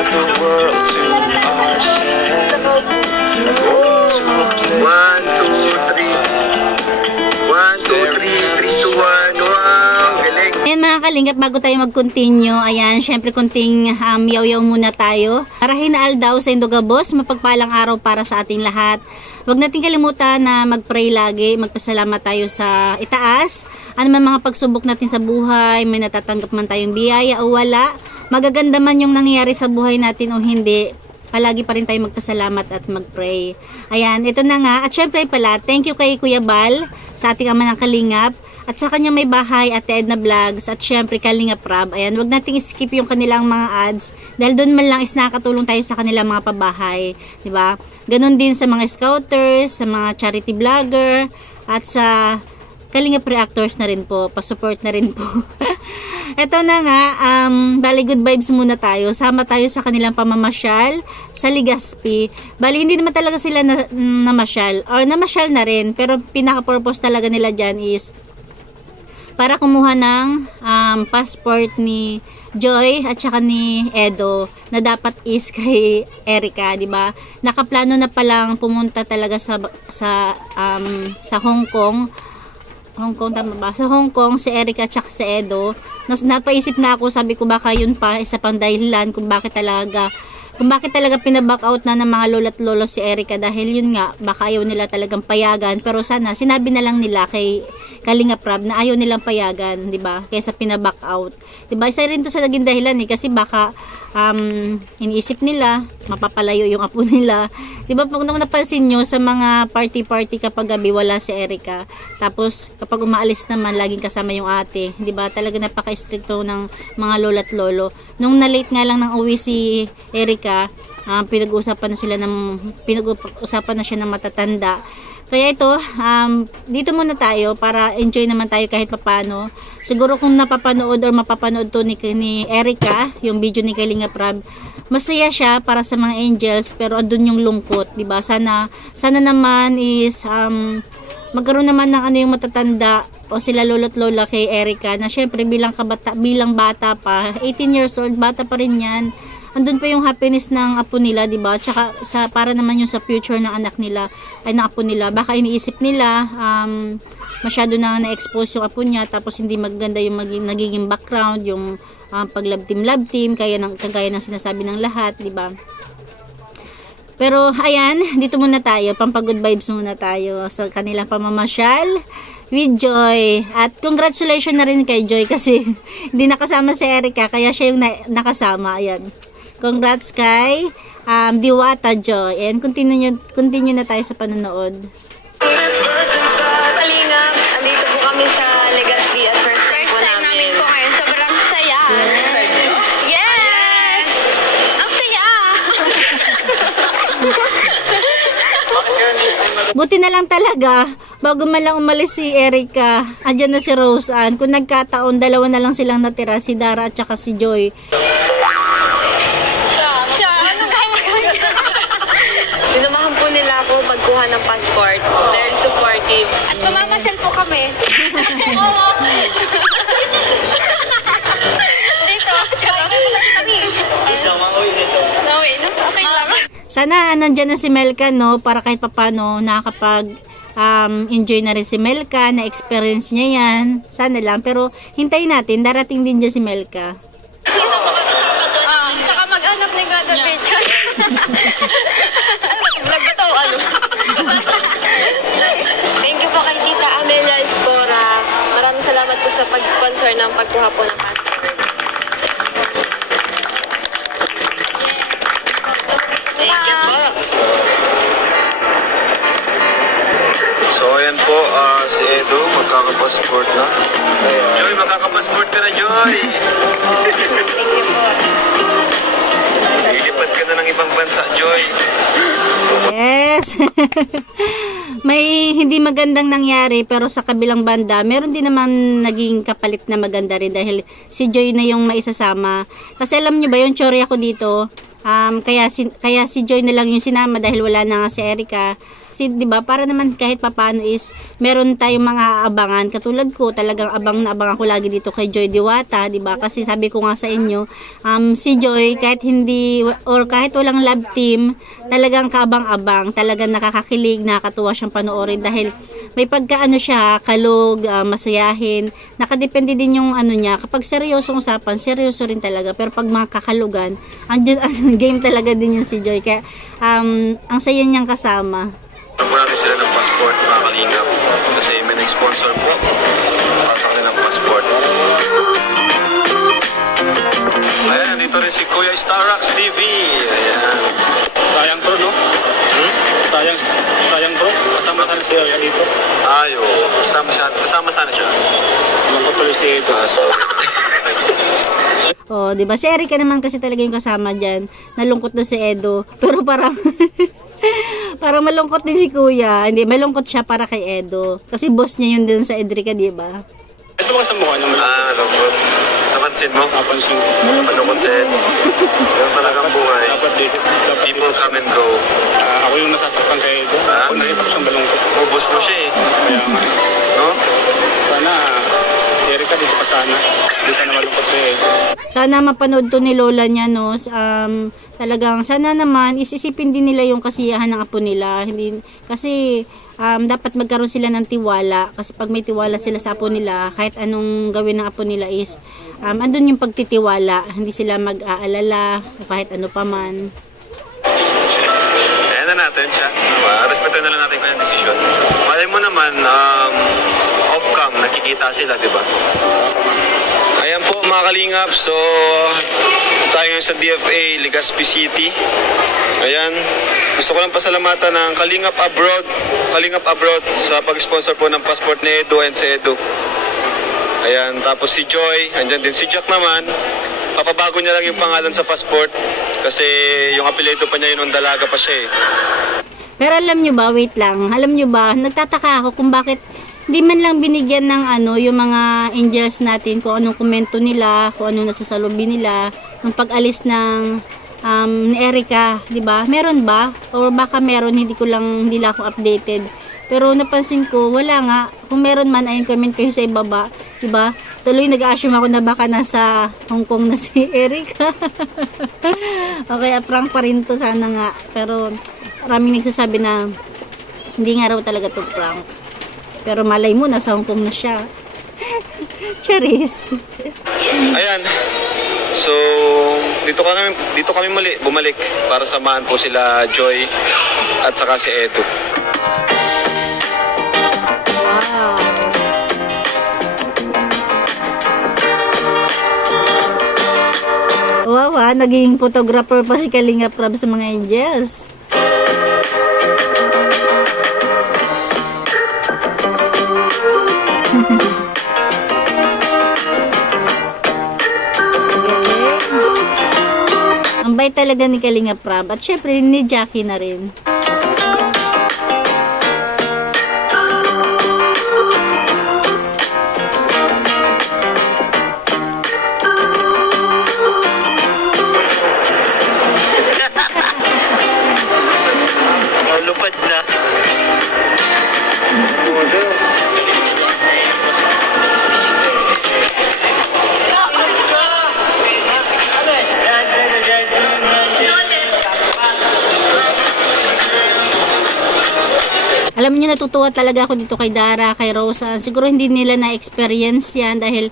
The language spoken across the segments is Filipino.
have the world to ourselves. To a place that's far. 1, 2, 3, 3, 2, 1. Wow, galing. Ayan mga kalingap, bago tayo mag-continue, ayan, syempre kunting yaw-yaw muna tayo. Marahin na aldaw sa Indogabos, mapagpalang araw para sa ating lahat. Huwag natin kalimutan na mag-pray lagi, magpasalamat tayo sa itaas. Ano man mga pagsubok natin sa buhay, may natatanggap man tayong biyaya o wala, magaganda man yung nangyayari sa buhay natin o hindi, palagi pa rin tayo magpasalamat at mag-pray. Ayan, ito na nga. At syempre pala, thank you kay Kuya Bal sa ating ama ng Kalingap. At sa kanya may bahay, Ate Edna Vlogs, at syempre Kalingap Rab. Ayan, wag nating skip yung kanilang mga ads. Dahil doon man lang is nakakatulong tayo sa kanilang mga pabahay. Diba? Ganon din sa mga scouters, sa mga charity vlogger, at sa Kalingap Reactors na rin po. Pasupport na rin po. Ito na nga, bali good vibes muna tayo. Sama tayo sa kanilang pamamasyal sa Legazpi. Bali hindi naman talaga sila namasyal. Or namasyal na rin. Pero pinaka-purpose talaga nila dyan is para kumuha ng passport ni Joy at saka ni Edo na dapat is kay Erica, di ba? Nakaplano na palang pumunta talaga sa Hong Kong. Hong Kong, tama ba? Sa Hong Kong, si Erica at saka si Edo. Napaisip nga ako, sabi ko baka yun pa isa pang dahilan kung bakit talaga pinaback out na ng mga lolo't lolo si Erica, dahil yun nga, baka ayaw nila talagang payagan. Pero sana, sinabi na lang nila kay Kalingap Rab na ayaw nilang payagan, di ba? Kaysa pinaback out. Di ba? Isa rin to sa naging dahilan eh, kasi baka iniisip nila, mapapalayo yung apo nila. Di ba? Pag napansin nyo, sa mga party kapag gabi, wala si Erica. Tapos, kapag umaalis naman, laging kasama yung ate. Di ba? Talaga napaka-stricto ng mga lolo't lolo. Nung na-late nga lang nang uwi si Erica, pinag-uusapan na siya ng matatanda. Kaya ito, dito muna tayo para enjoy naman tayo kahit papano. Siguro kung napapanood or mapapanood to ni Erica, yung video ni Kalingap Rab, masaya siya para sa mga angels, pero andun yung lungkot, di ba? Sana naman is magkaroon naman ng yung matatanda o sila lolo't lola kay Erica na syempre bilang bata pa, 18 years old, bata pa rin yan. Andun pa yung happiness ng apo nila, di ba? Tsaka para naman yung sa future ng anak nila, ay ng apo nila. Baka iniisip nila masyado na na-expose yung apo niya, tapos hindi maganda yung nagiging background, yung pag-love team, kagaya ng sinasabi ng lahat, di ba? Pero ayan, dito muna tayo, pampag-good vibes muna tayo sa kanilang pamamasyal with Joy. At congratulations na rin kay Joy kasi hindi nakasama si Erica, kaya siya yung nakasama. Ayan. Congrats kay Diwata Joy. And continue na tayo sa panonood. Kalingap, andito po kami sa Legazpi at first time namin po ngayon. Sobrang saya. Yes! Ang saya! Buti na lang talaga, bago man lang umalis si Erica, andyan na si Rose Ann. Kung nagkataon, dalawa na lang silang natira, si Dara at saka si Joy. Sinumahan po nila ako pagkuha ng passport. Very supportive. At mamamasyal po kami. Oo. Dito. Okay lang. Sana nandyan na si Melka, no, para kahit papano nakakapag enjoy na rin si Melka, na experience niya yan. Sana lang, pero hintayin natin, darating din dyan si Melka. Saka mag-anak ni God Picture. Vlog ba to? Ano? Thank you po kay Tita Amelia Espora. Maraming salamat po sa pag-sponsor ng pagkuha po ng passport. Thank you po. So ayan po, si Edo magkakapassport na. Joy, magkakapassport ka na, Joy! Thank you po. Lilipat ka na ng ibang bansa, Joy. Yes! May hindi magandang nangyari, pero sa kabilang banda, meron din naman naging kapalit na maganda rin dahil si Joy na yung maisasama. Kasi alam nyo ba yung chori ako dito, kaya si Joy na lang yung sinama dahil wala na nga si Erica. Kasi 'di ba, para naman kahit papaano is meron tayong mga aabangan. Katulad ko, talagang abang na abang ako lagi dito kay Joy Diwata, 'di ba? Kasi sabi ko nga sa inyo, si Joy kahit hindi or kahit walang love team, talagang kaabang-abang, talagang nakakakilig, nakakatuwa siyang panoorin dahil may pagkaano siya, kalog, masayahin. Nakadepende din yung ano niya. Kapag seryosong usapan, seryoso rin talaga. Pero pag mga kakalugan, game talaga din yun si Joy. Kaya ang saya niyang kasama. Nagpo natin sila ng passport, mga kalingap. Kasi may nag-sponsor po para sa kanila ng passport. Ayan, nandito rin si Kuya Starrax TV. Ayan. Sayang bro, no? Sayang bro. Kasama sana siya dito. Ayo, kasama sana siya. Malungkot tuloy si Edo. Sorry. Oh, 'di ba? Si Erica naman kasi talaga yung kasama diyan. Nalungkot do si Edo, pero parang parang malungkot din si Kuya. Hindi, malungkot siya para kay Edo. Kasi boss niya yun din sa Edrica, 'di ba? Ito ba sa mukha niya? Lungkot. Napansin mo? Napansin ko. Malungkot si Eds. Ganun talagang buhay. Dapat People come and go. ako yung nasasaktan kay Edo. Ako nakita ko siyang malungkot. Ubus mo siya eh. Kaya nga. No? Sana, si Erica dito pa sana. Hindi sana malungkot si Edo. Sana mapanood to ni Lola niya, no? Talagang sana naman isisipin din nila yung kasiyahan ng apo nila. Hindi kasi dapat magkaroon sila ng tiwala kasi pag may tiwala sila sa apo nila, kahit anong gawin ng apo nila is andun yung pagtitiwala. Hindi sila mag-aalala o kahit ano pa man. Ayan na natin siya. Respetuhin na lang natin kanyang desisyon. Malay mo naman, off-cam, nakikita sila, di ba? Ayan po mga kalingap. So, tayo sa DFA, Legazpi City. Ayan. Gusto ko lang pasalamatan ng Kalingap Abroad sa pag-sponsor po ng passport ni Edo and si Edo. Ayan. Tapos si Joy, andyan din si Jack naman. Papabago niya lang yung pangalan sa passport kasi yung apelyido pa niya yun nung dalaga pa siya eh. Pero alam nyo ba, wait lang, alam nyo ba, nagtataka ako kung bakit hindi man lang binigyan ng yung mga angels natin, kung anong komento nila, kung anong nasasalubin nila, nung pag-alis ng ni Erica, di ba? Meron ba? O baka meron, hindi lang ako updated. Pero napansin ko, wala nga. Kung meron man, ayun, comment kayo sa ibaba, di ba? Tuloy nag-assume ako na baka nasa Hong Kong na si Erica. Okay, prank pa rin to sana nga. Pero maraming nagsasabi na hindi nga raw talaga to prank. Pero malay mo, nasa Hong Kong na siya. Charis. Ayan. So, dito kami muli bumalik para samahan po sila Joy at saka si Edo. Wow, naging photographer pa si Kalingap Rab sa mga angels. Ang bait talaga ni Kalingap Rab at syempre ni Jackie na rin. Lupad na. Alam niyo, natutuwa talaga ako dito kay Dara, kay Rosa. Siguro hindi nila na-experience yan dahil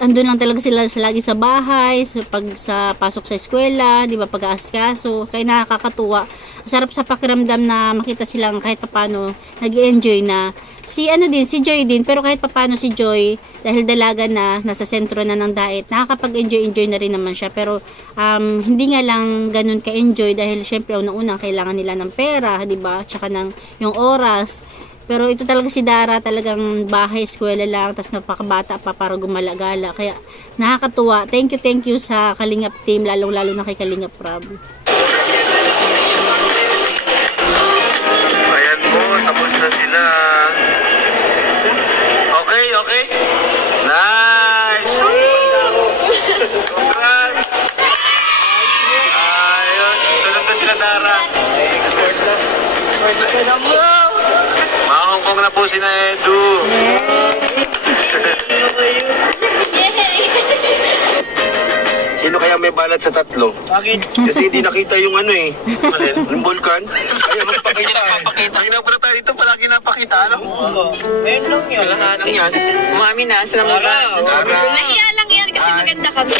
andun lang talaga sila lagi sa bahay, sa pasok sa eskwela, di ba, pag-aaskaso. Kaya nakakatuwa. Sarap sa pakiramdam na makita silang kahit papano nag-enjoy na. Si Joy din, pero kahit papano si Joy, dahil dalaga na, nasa sentro na ng diet, nakakapag-enjoy na rin naman siya. Pero hindi nga lang ganun ka-enjoy dahil syempre unang-unang kailangan nila ng pera, di ba? Tsaka ng yung oras. Pero ito talaga si Dara, talagang bahay, eskwela lang, tapos napakabata pa para gumala-gala. Kaya nakakatuwa. Thank you sa Kalingap team, lalong-lalo na kay Kalingap Rab. Ayan po, tapos na sila. Okay. Nice! Congrats! Ayun, sunod na sila Dara. Export na. na po si Edu. Sino kaya may balat sa tatlo? Bakit? Kasi hindi nakita yung ano eh. Yung vulkan. Ayaw magpakita eh. Pag napunta tayo dito, palagi napakita, ano? Ayun lang yun. Ano yan? Umami na, sila mura. Nahiya lang yan kasi maganda kami.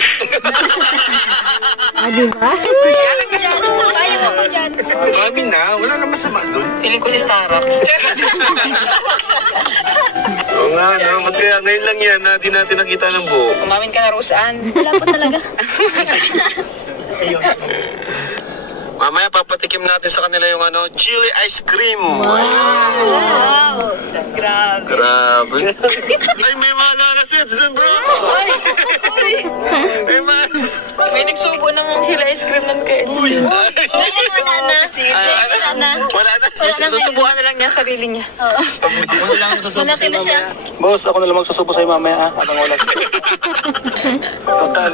Diba? Nahiya lang kasi kaya ako dyan. Kami na, wala na masama doon. Piling ko si Starbucks. Oo nga, no? Ba't kaya ngayon lang yan na di natin nakita ng buo? Umamin ka na, Roseanne. Wala pa talaga. Mamaya papatikim natin sa kanila yung ano, chili ice cream. Wow! Grabe. Grabe. Ay, may mga lalasits dun, bro. May nagsubo ng sila ice cream nun kayo. Wala na. Wala na. Susubuan na lang niya sarili niya. Ako na lang susubo Malaki na siya. Boss, ako na lang magsusubo sa'yo mamaya, ha? Habang wala. Total,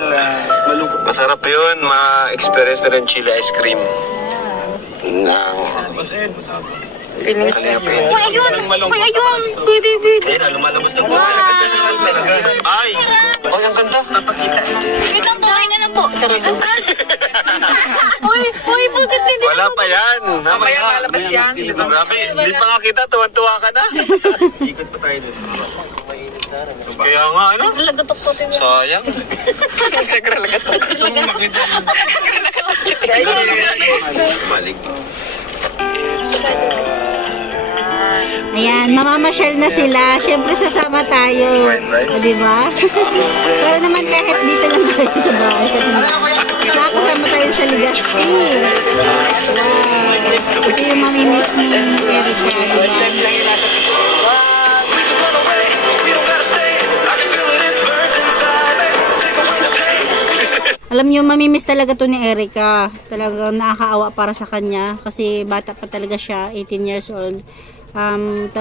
malungkot. Masarap yun, ma-experience na rin chili ice cream. Boss Eds. Feeling ko Uy, ayun! Uy, ayun! Kuya David! Ayun, lumalabas na po. Ay! Ay, ang ganda. Wait lang po, kain na lang po. Uy, bakit hindi? Wala pa yan. Mamaya malabas yan. Grabe, di pa nga kita, tuwan-tuwa ka na. Ikot pa tayo doon. Kaya nga, ano? Lagatok po tayo. Sayang. Sagra lagatok. Balik. Ayan, mamamasyal na sila. Siyempre sasama tayo. O, diba? Pero naman kahit dito lang tayo sa bahay, sa tindahan. Kasama tayo sa Legazpi. Wow. Ito yung mamimiss ni Erica. Diba? Alam niyo, mamimiss talaga to ni Erica. Talagang nakakaawa para sa kanya. Kasi bata pa talaga siya, 18 years old.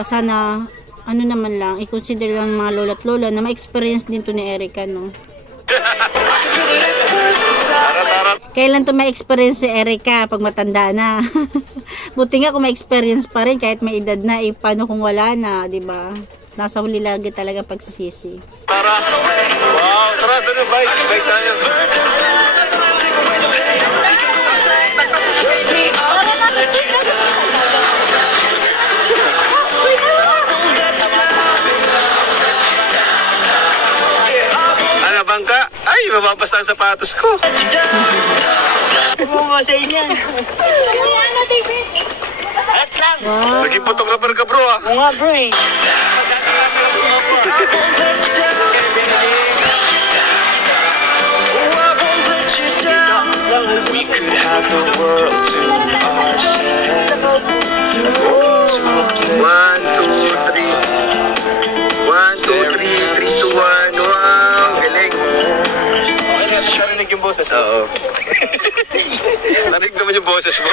Sana, ano naman lang, i-consider lang mga lola't lola na ma-experience din to ni Erica, no? Kailan to ma-experience si Erica? Pag matanda na. Buti nga kung ma-experience pa rin kahit may edad na, paano kung wala na, diba? Nasa huli lagi talaga pagsisisi. Tara! Wow! Tara, doon yung bike. Bike tayo. Ano, bangka? Ay, mababasa ang sapatos ko. Bumasay niyan. Ano, David? Alat lang. Wow. Naging photographer ka, bro, ah. Oo nga, bro, eh. We could have the world to ourselves. Go to a place 1, 2, 3. 1, 2, 3, 3, 2, 1. Wow, galing. Okay, narinig yung boses mo. Oo. Narinig naman yung boses mo.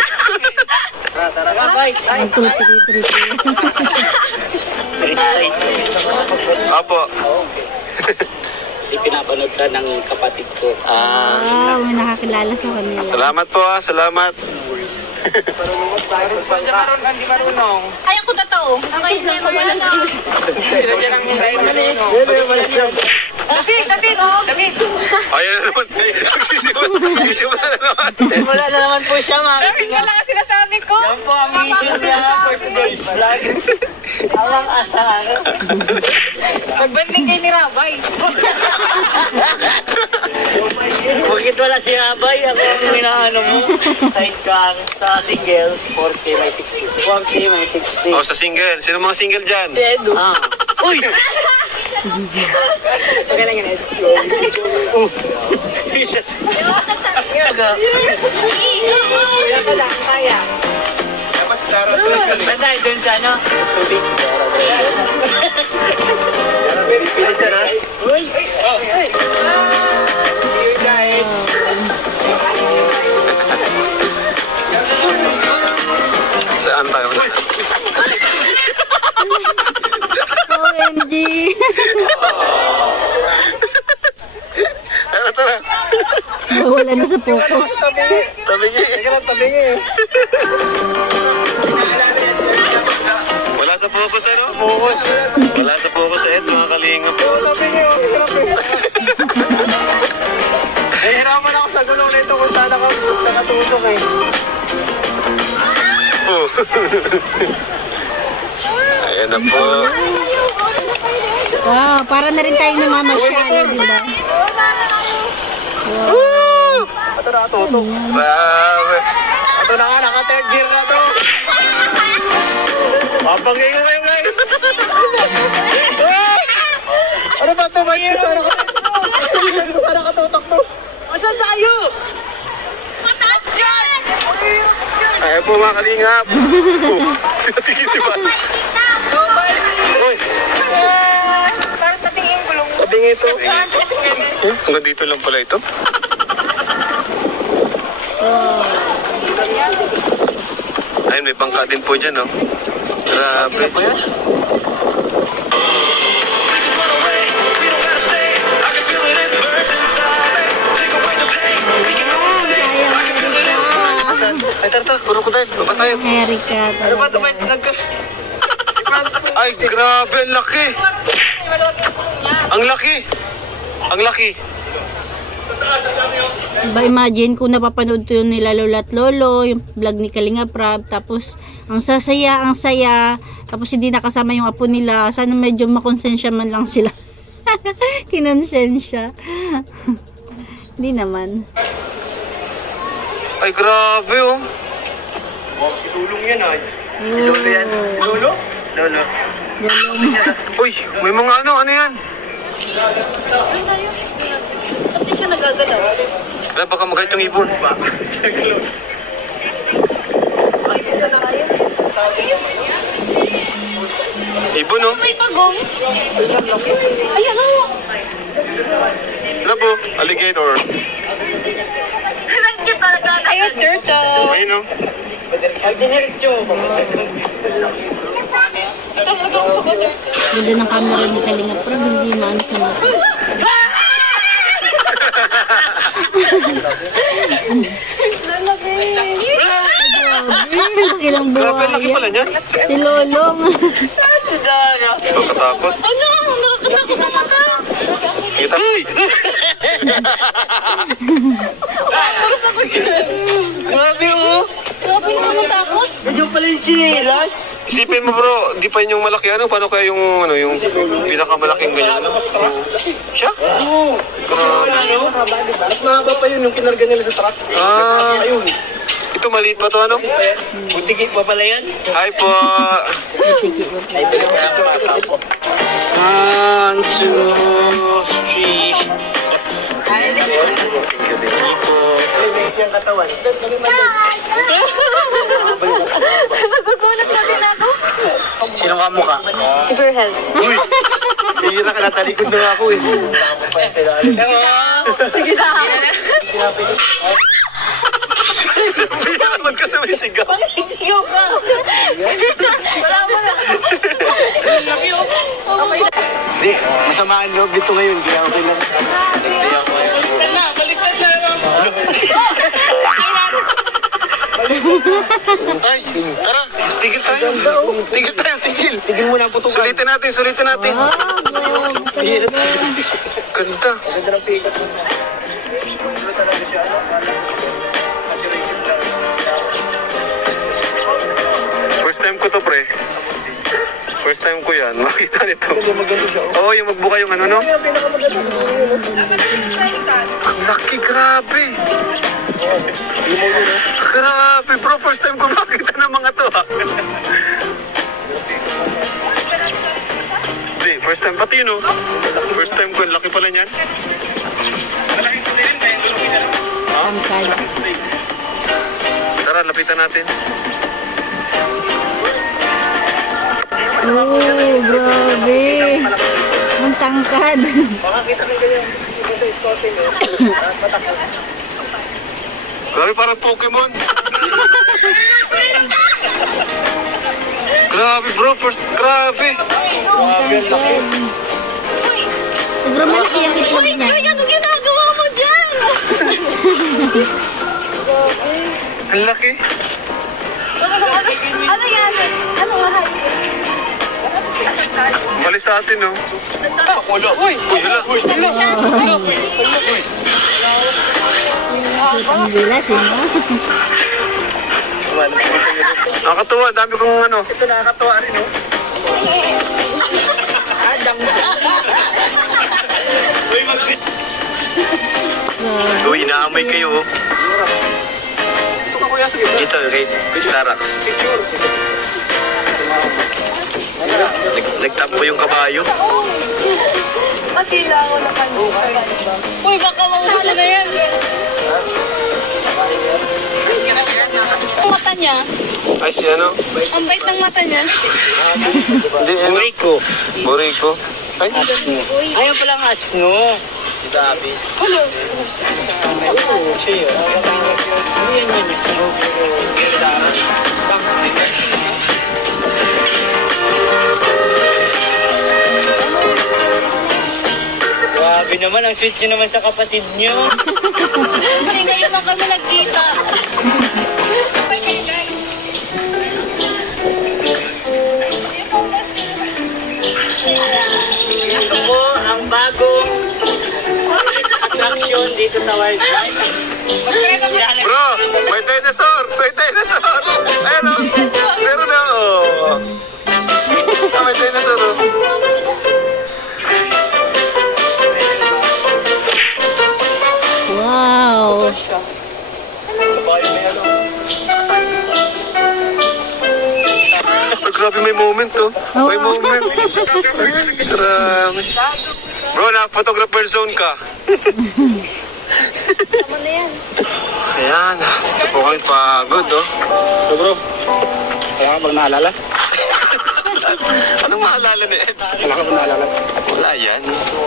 Tara, bye. 1, 2, 3, 3, 3. Apo. Kasi pinapanood ka ng kapatid ko. Wow, may nakakilala sa kanila. Salamat po, ah. Salamat. Hindi marunong. Ay, ako totoo. Okay, lang ko wala na. Yan ang hindi marunong. David! Ayan na naman. Nagsisimula na naman. Wala na naman po siya, mami. David ka lang sinasabi ko. Yan po ang mission niya for today's vlog. Awang asar. Magbanding kayo ni Rabay. Bakit wala si Rabay? Ako ang minaano mo. Sidecar sa single, 4K by 60. 4K by 60. Oh, sa single. Sino mga single dyan? Edu. Uy! Okay lang yun, Edu. Kaya ka lang, kaya. Bantay, dun sa ano? Tubig. Pili sa na? Uy! Saan tayo? OMG! Tara. Wala na sa focus. Tabingi. Wala sa focus ano? Wala sa focus sa Eds, mga kalingap. Nahihirapan ako sa gulong nito kung saan ako nakatutok eh. Oh. Ayan na po. Wow, para na rin tayo namamasyala, di ba? Ito nakatutok. Grabe. Ito na nga, naka-third gear na to. Papagay ko kayo guys. Ano ba ito? Saan nakatutok to? Saan tayo? Mataas dyan! Ayan po mga kalingap. Sinatigil si ba? Uy. Parang tabingin gulong. Tabing ito. Hanggang dito lang pala ito. Ayun, may pangka din po dyan, no? Grabe. Ay, tara, crocodile. Baba tayo. America. Ano ba ito? Ay, grabe. Ang laki. Ang laki. Ang laki. Diba, imagine kung napapanood to yung nila Lola at Lolo, yung vlog ni Kalinga Prab, tapos ang sasaya, ang saya, tapos hindi nakasama yung apo nila. Sana medyo makonsensya man lang sila. Kinonsensya. Hindi naman. Ay, grabe, oh. Tulong yan ay. Lolo yan. Lolo? Lolo. Uy, may mga ano yan? Hindi siya nagagalaw. Kaya baka magalit yung ibon. Ibon, oh. May pagong. Ayan o. Labo, alligator. Cute talaga. Ayun, turtle. Ayun, oh. Ay, diniritso. Ito talaga ang suko, turtle. Ganda ng camera ni Kalinga Prab, hindi maano sa mata. Laki ng Grabe, laki pala buhaya. niyan. Si Lolong. Nakatakot. Ano? Nakakatakot na mata. Kita. Grabe oh. Grabe naman natakot. Medyo pala yung chinilas. Isipin mo, bro, di pa yun yung malaki ano? Paano kaya yung, ano, yung pinakamalaking ganyan? Siya? Oo. Grabe. Mas mahaba pa yun yung kinarga nila sa truck. Ah, Ayun. ito maliit pa to, ano? Butiki pa pala yan. Hi po. Ay, pinag-asawa. 1, 2, 3. May siyang katawan. Nagugulat na din ako. Sino ka mukha? Si Berhel. Uy! Hindi na natalikod na ako eh. Sige sa akin. Ba't ka sabay sigaw? Sigaw ka. Wala mo na. Hindi, masamaan loob dito ngayon. Kaya okay lang. Baliktad na lang. Ay, tara, tigil tayo. Tigil tayo, tigil. Tigil mo na ang putukan. Sulitin natin, sulitin natin. Ganda. Ganda ng pikat mo. First time ko to, pre. First time ko yan. Makita nito. Maganda siya. Oo, yung magbuka yung ano, no? Ang laki, grabe. Grabe, bro. First time ko makita ng mga to, ha? Hindi, first time. Pati yun, oh. First time ko. Laki pala niyan. Tangkad. Tara, lapitan natin. Oh, grabe. Ang tangkad. Makakita ka ganyan. Grabe, parang Pokemon. Grabe, bro. First, grabe. Ang tangkad. Sobrang malaki ang itlog niya. Joy, ano ginagawa mo dyan? Ang laki. Ano yan? Ano oras? Mali sa atin, no? Uy, hala. Kitang gilas, eh, no? Nakakatuwa, dami kong ano. Ito nakakatawa rin, no? Uy, inaamay kayo, oh. Dito, kay Starax. Nagtampo yung kabayo. Matila ako na kanina. Uy, baka mawala na yan. Ang mata niya. Ay, si ano? Ang bait ng mata niya. Hindi, ano? Buriko. Boriko. Ay, Ayaw palang asno. si Dabis. Oo, siya yun. Ano yan yun? Asno. Grabe naman, ang sweet nyo naman sa kapatid nyo. Hindi ngayon lang kami nagkita. Ito po ang bagong attraction dito sa Wildlife. Bro, may dinosaur! May dinosaur! Ayan, oh. Meron na, oh. Ah, may dinosaur, oh. Wow! Oh, grabe, may moment, oh. May moment. Grabe. Bro, na-photographer zone ka. Tama na yan. Ayan, ito po kami pagod, oh. So bro, kaya ka bang naalala? Anong maalala ni Eds? Wala ka bang naalala? Wala yan.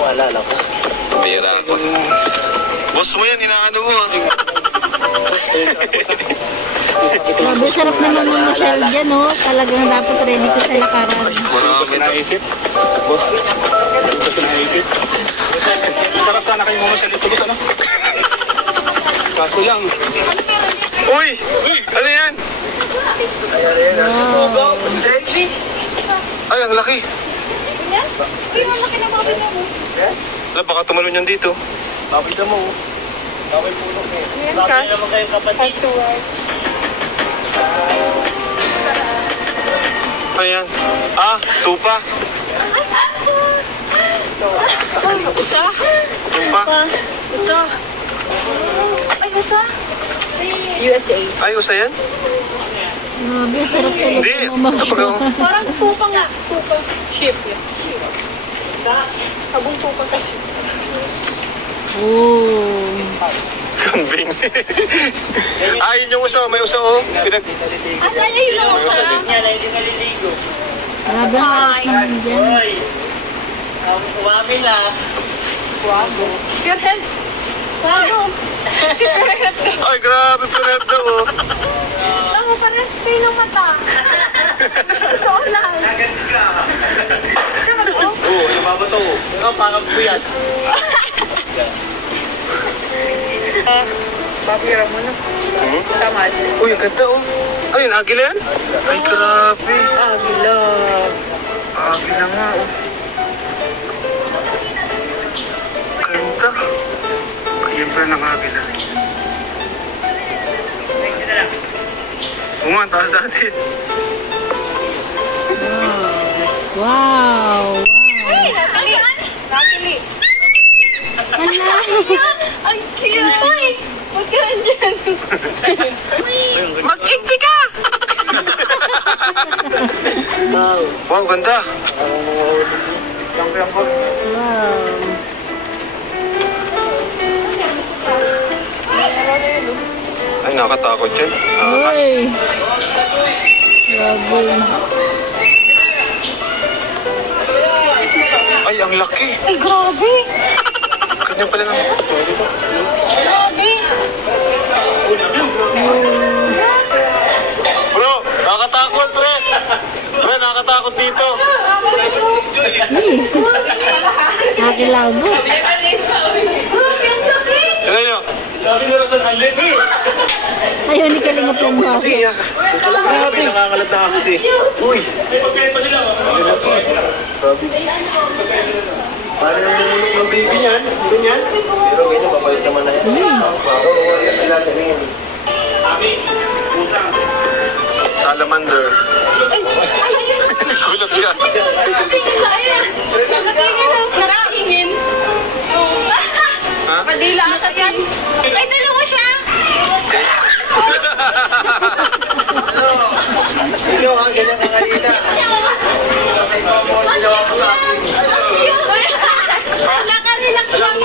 Alala ko. Pera ako. Boss mo yan, inaano mo, ah. Grabe, sarap naman mamasyal dyan, oh. Talagang dapat ready ka sa lakaran. Marami. Naisip? Boss? Hindi ko naisip. Sarap sana kayo mamasyal dito, boss, ano? Kaso lang. Uy! Ano yan? Ay, ang laki. Uy, ang laki ng mga mo. Wala, baka tumalon yan dito. Bakit naman kayong kapatid? Ayan. Ah, tupa. Usa? Tupa. Usa? Ay, usa? USA. Ay, usa yan? Grabe, sarap talaga Hindi. mamasyal. Kapag ako. Parang tupa nga. Tupa. Ship. Sabong tupa sa ship. Oh. Kambing. Ayun yung usa. May usa, oh. Ah, dala yun lang usa. Niya, hindi naliligo. Grabe, ang harap naman dyan. Hoy! Umami na. Ganun. Bago. Si Fernando. Ay, grabe. Fernando, oh. Ako parang kayo ng mata. Totoo lang. Oo, yung mama to. Ikaw parang buyat. Papiram mo na. Tamad. Uy, ang ganda, oh. Ay, agila yan? Ay, grabe. Agila. Agila nga, oh. Ganda. Ayun pa ng agila. Oo nga, taas dati. Wow! Nakili. Ang cute. Uy, huwag ka dyan. Mag-ikti ka! Wow, ganda. Ay, nakatakot yan. Uy! Grabe. Ay, ang laki. Ay, grabe. Ganyan pala lang. Grabe. Bro, nakatakot, pre. Pre, nakatakot dito. Nakilabot. Tignan nyo. Sabi na rin ang Lenny. Ayaw ni Kalingap yung baso. May nangangalat na kasi. Uy! May pagkain pa sila. Parang yung baby niyan. Ganyan. Pero ganyan, papalit naman na yan. Salamander. Gulat ka. Nakahingin. Ha? Madila ata yan. Ay, dalawa siya. Ikaw ang ganyan ka kanina. Ay, mo, ginawa mo sa akin. Nakarelax lang.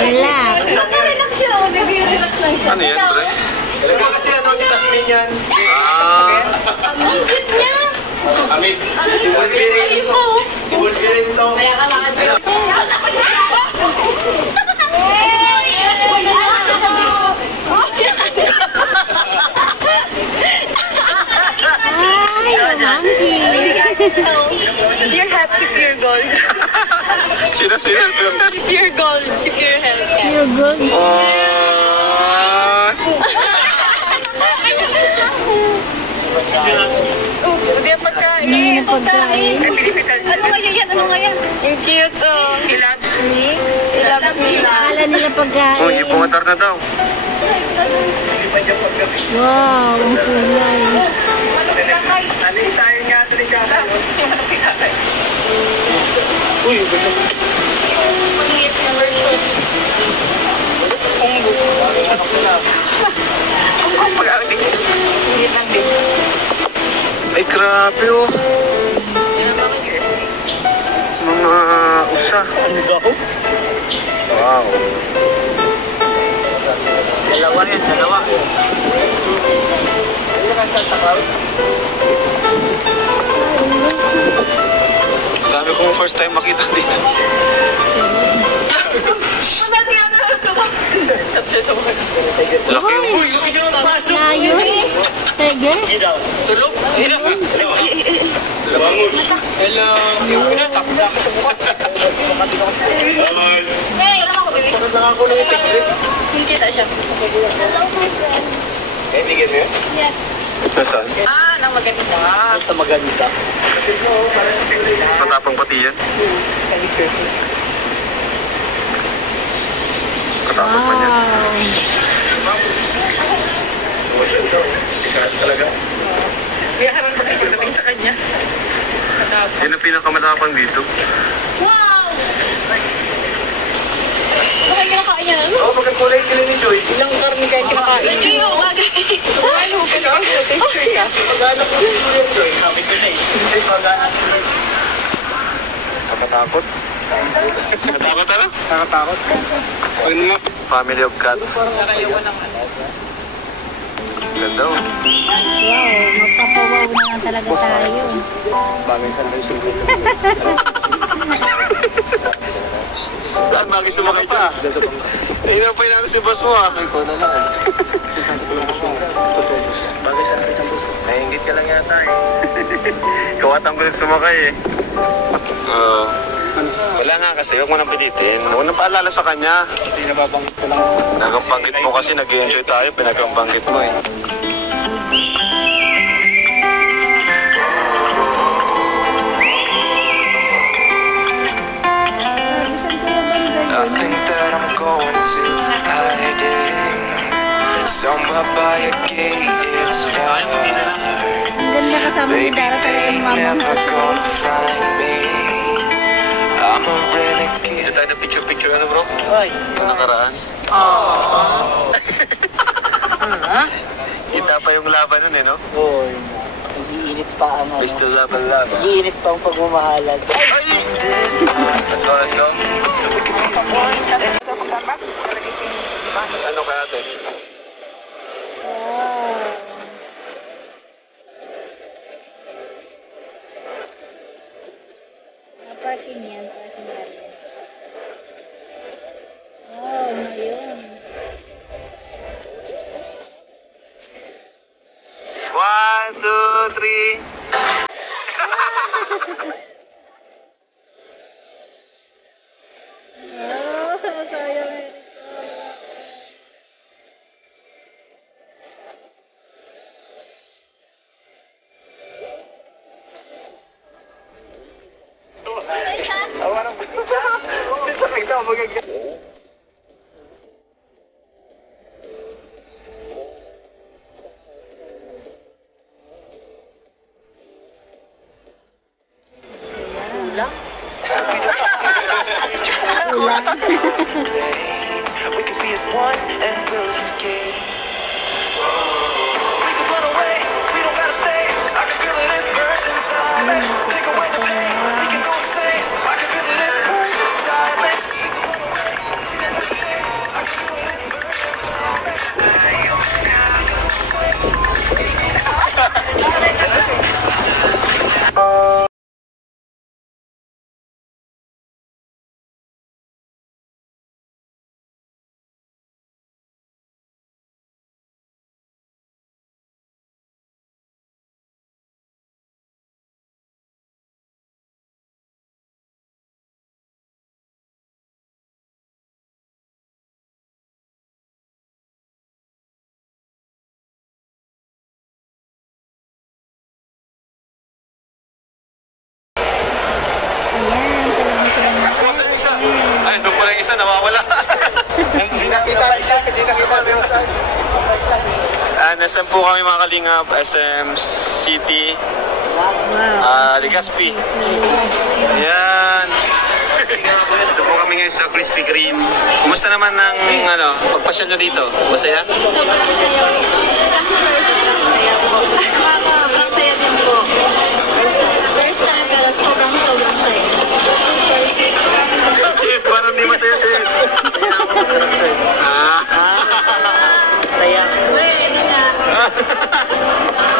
Relax. Nakarelax siya. Nag-relax lang siya. Ano yan, Brad? Talaga kasi ano, si Tasmin yan. Ang cute niya. Amit. Ayun ko. Si Wolverine to. Kaya ka mga Ay, monkey. Pure Health, si Pure Gold. Sino? Si Pure Gold, si Pure Health. You're good. Hindi ang pagkain. Hindi na pagkain. Ano nga yan? Ano nga yan? Ang cute, oh. He loves me. He loves me. Akala nila pagkain. Oh, yung pumatar na daw. Wow, ang kulay. Ano yung tayo nga ito ni Kaka? Uy, ganda. Maliit na version. Anak ko na. Maliit ng base. Ay, grabe oh. Mga usa. Ano daw? Wow. Dalawa yan, dalawa. Dami kong first time makita dito. Laki mo. Layo. Tiger. Gidaw. Tulog. Gidaw. Bangus. Hello. Pinatakdak. Hey, alam ako, baby. Hindi kita siya. Eh, bigyan mo yun? Yes. Nasaan? Ah, nang maganda. Sa maganda. Matapang pati yan. Katapang pa niya. Talaga? Kaya harang pa kayo pagdating sa kanya. Yan ang pinakamatapang dito. Wow! Bakit kinakain niya? Oo, magkakulay sila ni Joy. Ilang karni kayo kinakain? Hindi yung bagay. Ano ka lang? Texture ka. Pag-anak ko si Joy. Sabi ko na eh. Hindi pag-anak ko. Nakatakot? Nakatakot ano? Nakatakot. Pag nga. Family of cat. Ganda oh. Wow, magpapawaw na lang talaga tayo. Bagay sa lang yung Saan bagay sumakay dyan? Eh, na pa inano si boss mo ah. Ikaw na lang. Bagay sa lang yung boss. Nahingit ka lang yata eh. Ikaw at ang bilis sumakay eh. Oo. Wala nga kasi, huwag mo nang pilitin. Huwag nang paalala sa kanya. Hindi nababanggit ko lang. Nagabanggit mo kasi, nag-enjoy tayo, pinagabanggit mo eh. I think that I'm going to hiding somewhere by a gated star. Ang ganda kasama ni Dara talaga They yung mama never mo. gonna find me. I'm a renegade. Dito tayo na picture-picture ano bro? Ay. Yung nakaraan. Kita pa yung laban nun eh no? Oo, nag-iinit pa ang We still laban. nag-iinit pa ang pagmamahalan. Ay! Let's go, let's go. Ano kaya ate? Parking yan, parking area. Oh, ngayon. 1, 2, 3. Oh, sayang. We could be as one and we'll escape. We can run away, we don't gotta stay. I can feel it in burst inside. Take away the pain, we can go insane. I can feel it in burst inside. Ayan, salamat sa mga. Kumusta yung isa? Ay, doon pala yung isa, nawawala. Hindi nakita. Nasaan po kami mga kalingap? SM City. Legazpi. Ayan. Ito po kami ngayon sa Krispy Kreme. Kumusta naman ang pagpasyal nyo dito? Masaya? Sobrang saya din po. First time, pero sobrang saya. Sid, parang di masaya, Sid. Saya.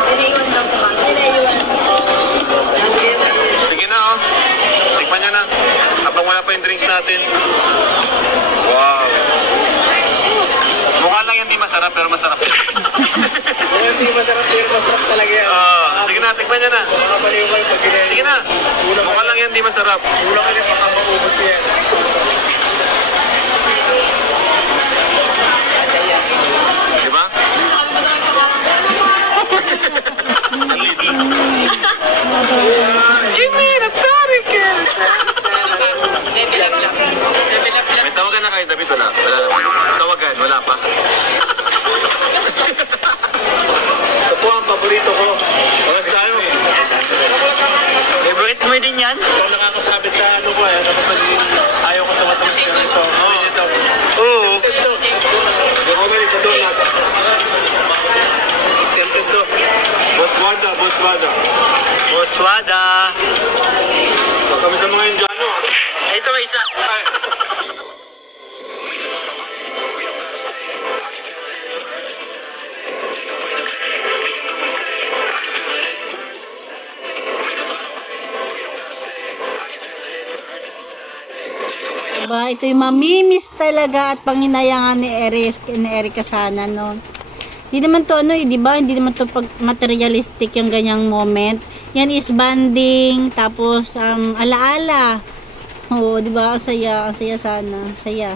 Pinaiwan lang po. Pinaiwan. Sige na, oh. Tikman nyo na. Habang wala pa yung drinks natin. Wow. Mukha lang yan di masarap, pero masarap. Hindi masarap talaga yan. Sige na, tikman nyo na. Sige na. Mukha lang yan di masarap. Ulang ka niya, baka maubos ko yan. Diba? Jimmy, nagtarikin! May tawagan na kayo, David, wala? Wala naman. Tawagan, wala pa. Ito po ang paborito ko. Wala sa'yo. Favorite mo din yan? Ito nakakasabit sa ano ko eh. Tapos ayaw ko sa matamis ka nito. Oo. Ito. Ako galing sa donut. Accepted to. Boswada. Boswada. Kami sa mga Indiano. Ito may isa. Diba, ito yung mamimiss talaga at panginayangan ni Erica sana, no? Hindi naman to di ba? Hindi naman to pag materialistic yung ganyang moment. Yan is banding, tapos alaala. Oo, di ba? Ang saya sana. Saya.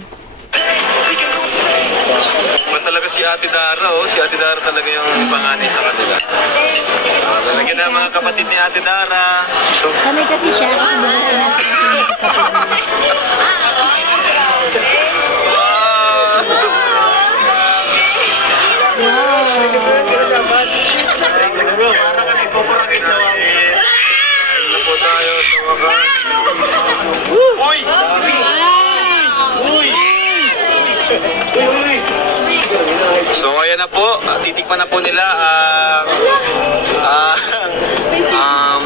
Man talaga si Ate Dara, oh. Si Ate Dara talaga yung panganay sa kanila. Talaga na mga kapatid ni Ate Dara. Sanay kasi siya kasi di ba inasa kasi yung kapatid niya. Uy! So ayan na po, titikman na po nila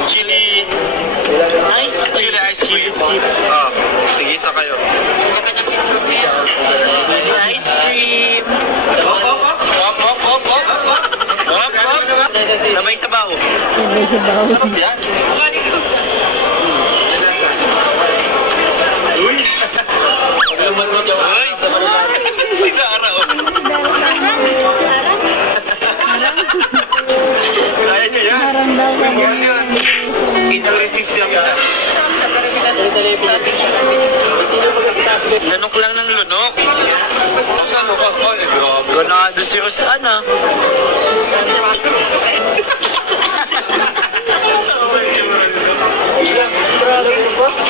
chili ice cream. Tigisa kayo. Ice cream. Sabay sabaw. Sabay sabaw. Si Dara, oh. Kaya niya yan. Harang daw ka mo. 850 ang isa. Lunok lang ng lunok. Saan mo ka? Ay, grabe. Ganado si Rosana.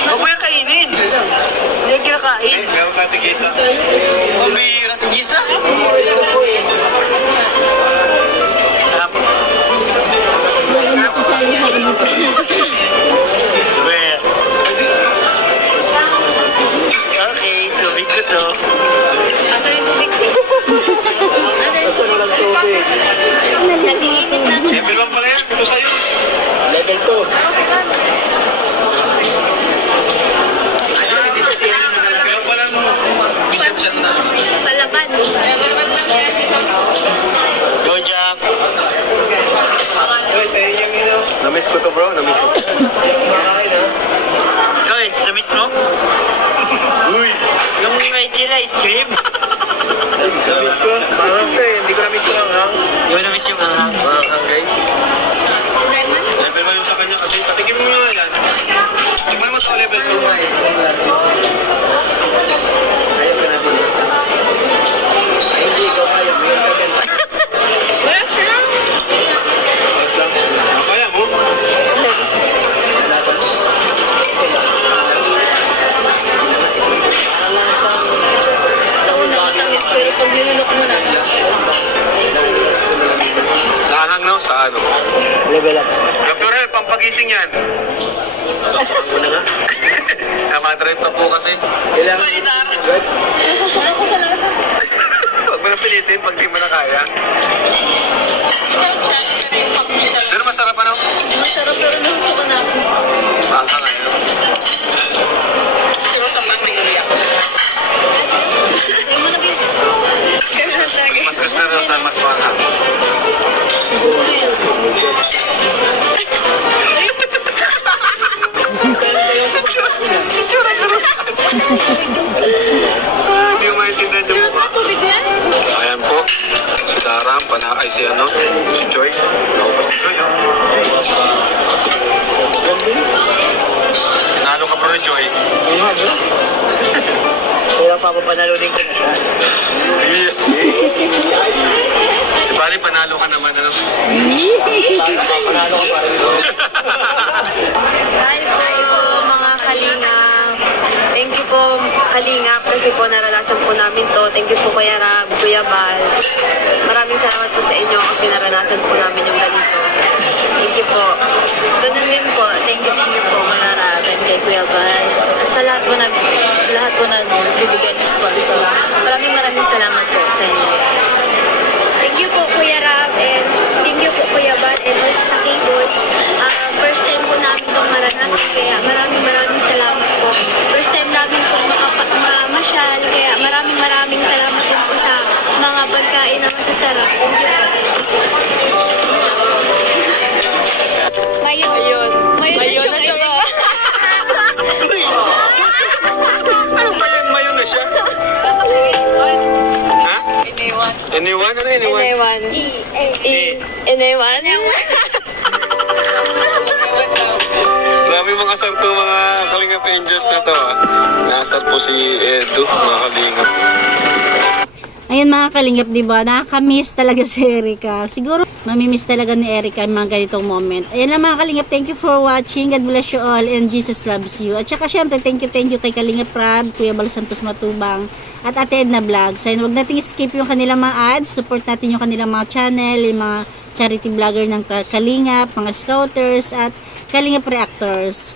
Huwag mo yung kainin. Hindi yung kinakain. Meron ka tigisa? Mabihira tigisa. Sarap. Wala na ito Charlie sa init. Babe! Namiss ko. Parang hindi ko namiss yung hanghang. Hindi mo na-miss yung hanghang. Hanghang, guys. Level 1 yung sa kanya kasi patikim mo nga yan. Tignan mo sa level 2. Ayaw ka natin. Ay, hindi ko kaya. Ayos lang. Kaya mo? Sa una matamis, pero pag nilunok mo na, Hanghang no? Sa ano? Level up. Gabriel, pampagising yan. Tapakan mo na nga. Namadrive na po kasi. Kailangan. Good. Huwag mo na pilitin pag di mo na kaya. Pero masarap ano? masarap pero nagusto ko na ako. Hanghang ano? Ay mo na bis. Ganun talaga. Mas gusto na rin sa mas hanghang. Gusto ko yan. Hindi mo maintindihan yung mukha. Tubig ko yan? Ayan po. Si Daram, ay si ano? Si Joy. Naubos si Joy, oh. Tinalo ka pa rin, Joy. Kaya papapanalunin ko na siya. Di bali, panalo ka naman, ano? Panalo ko para dito. Hi po mga kalingap. Thank you po kalingap kasi po naranasan po namin to. Thank you po Kuya Rab, Kuya Bal. Maraming salamat po sa inyo kasi naranasan po namin yung ganito. Thank you po. Ganun din po. Thank you po Kuya Rab and kay Kuya Bal. At sa lahat po nagbibigay ng sponsor. Maraming salamat po sa inyo. Thank you po Kuya Rab and thank you po Kuya Bal and also sa K-Boys. First time po namin itong maranasan kaya maraming salamat po. First time namin po mamasyal kaya maraming salamat din po sa mga pagkain na masasarap. Thank you po. Mayon na siya iba. Anong mayon na siya? Ha? Anyone? Ano anyone? Inewan. Grabe mga asar to, mga Kalingap Angels na to, ah. Naasar po si Edu, mga Kalingap. Ayan mga kalingap, diba? Nakakamiss talaga si Erica. Siguro, mamimiss talaga ni Erica yung mga ganitong moment. Ayan lang mga kalingap. Thank you for watching. God bless you all and Jesus loves you. At saka syempre, thank you kay Kalingap Rab, Kuya Bal Santos Matubang, at Ate Edna Vlogs. Ayun, huwag natin skip yung kanilang mga ads. Support natin yung kanilang mga channel, yung mga charity vlogger ng Kalingap, mga scouters, at Kalingap Reactors.